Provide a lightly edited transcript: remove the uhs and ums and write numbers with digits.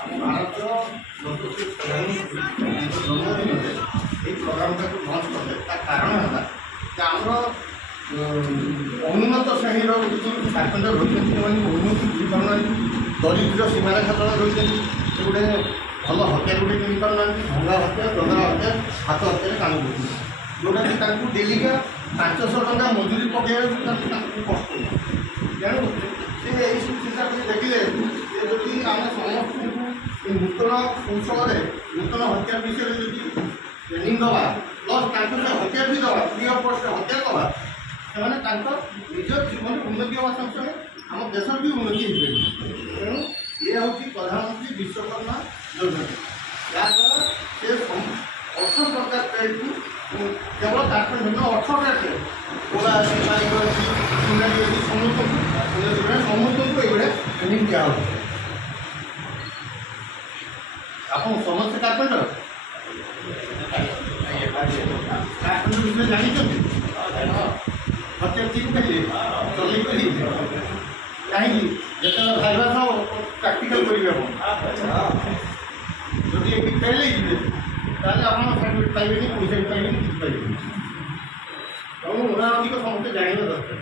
ଆମ ଭାରତର ଲୋକପ୍ରିୟ ଜନ୍ମଦିନରେ এই প্রোগ্রামটাকে লঞ্চ কলে তা কারণ ହେଲା যে ଆମର অনুন্নত শ্রেণীর কিছু কার্পেন্টর রয়েছেন ସେମାନେ ଉନ୍ନତି ବୁଝିପାରୁନାହାନ୍ତି ଦରିଦ୍ର ସୀମାରେଖା ତଳେ ରହିଛନ୍ତି ସେ ଗୋଟେ ଭଲ ହତିଆର ଗୋଟେ କିଣିପାରୁନାହାନ୍ତି ଭଙ୍ଗା ହତିଆର ଦଙ୍ଗା ହତିଆର ହାତ ହତିଆରେ କାମ କରୁଛନ୍ତି ଯେଉଁଟାକି ତାଙ୍କୁ ଡେଲିକା 500 ଟଙ୍କା ମଜୁରୀ ପକାଇବାକୁ ତାଙ୍କୁ କଷ୍ଟ ତେଣୁ ସେ ଏହିସବୁ ଚିନ୍ତାକୁ ଦେଖିଲେ ଯେ ଯଦି ଆମେ ସମସ୍ତଙ୍କୁ ନୂତନ କୌଶଳରେ ନୂତନ ହତିଆର ବିଷୟରେ ଯଦି ଟ୍ରେନିଂ ଦେବା ପ୍ଲସ୍ ତାଙ୍କୁ ସେ ହତିଆର ବି ଦେବା ଫ୍ରି ଅଫ୍ କଷ୍ଟ ହତିଆର ଦେବା ସେମାନେ ତାଙ୍କ ନିଜ ଜୀବନରେ ଉନ୍ନତି ହେବା ସଙ୍ଗେ ସଙ୍ଗେ ଆମ ଦେଶର ବି ଉନ୍ନତି ହେଇପାରିବ ତେଣୁ ଇଏ ହେଉଛି ପ୍ରଧାନମନ୍ତ୍ରୀ ବିଶ୍ୱକର୍ମା ଯୋଜନା ଯାହାଦ୍ୱାରା ସେ 18 ପ୍ରକାର ଟ୍ରେଡକୁ କେବଳ କାର୍ପେଣ୍ଟର ନୁହେଁ 18ଟା ଟ୍ରେଡ୍ କୋଡ଼ା ଅଛି ପାଇପ ଅଛି ସୁନାରୀ ଅଛି ସମସ୍ତଙ୍କୁ ଏଇଭଳିଆ ଟ୍ରେନିଂ ଦିଆହେଉଛି ଆପଣ ସମସ୍ତେ କାର୍ପେଣ୍ଟର କାର୍ପେଣ୍ଟର ବିଷୟରେ ଜାଣିଛନ୍ତି ହତିଆର ଶିଖିପାରିବେ ଚଲେଇ ପାରିବେ କାହିଁକି ଯେତେବେଳେ ଭାଇଭା ସହ ପ୍ରାକ୍ଟିକାଲ କରିବେ ଆପଣ ଯଦି ଏଠି ଫେଲ୍ ହେଇଯିବେ ତାହେଲେ ଆପଣ ସାର୍ଟିଫିକେଟ୍ ପାଇବେନି ପଇସା ବି ପାଇବେନି କିଛି ପାଇବେନି ତେଣୁ ଉଦାହରଣ ସମସ୍ତେ ଜାଣିବା ଦରକାର।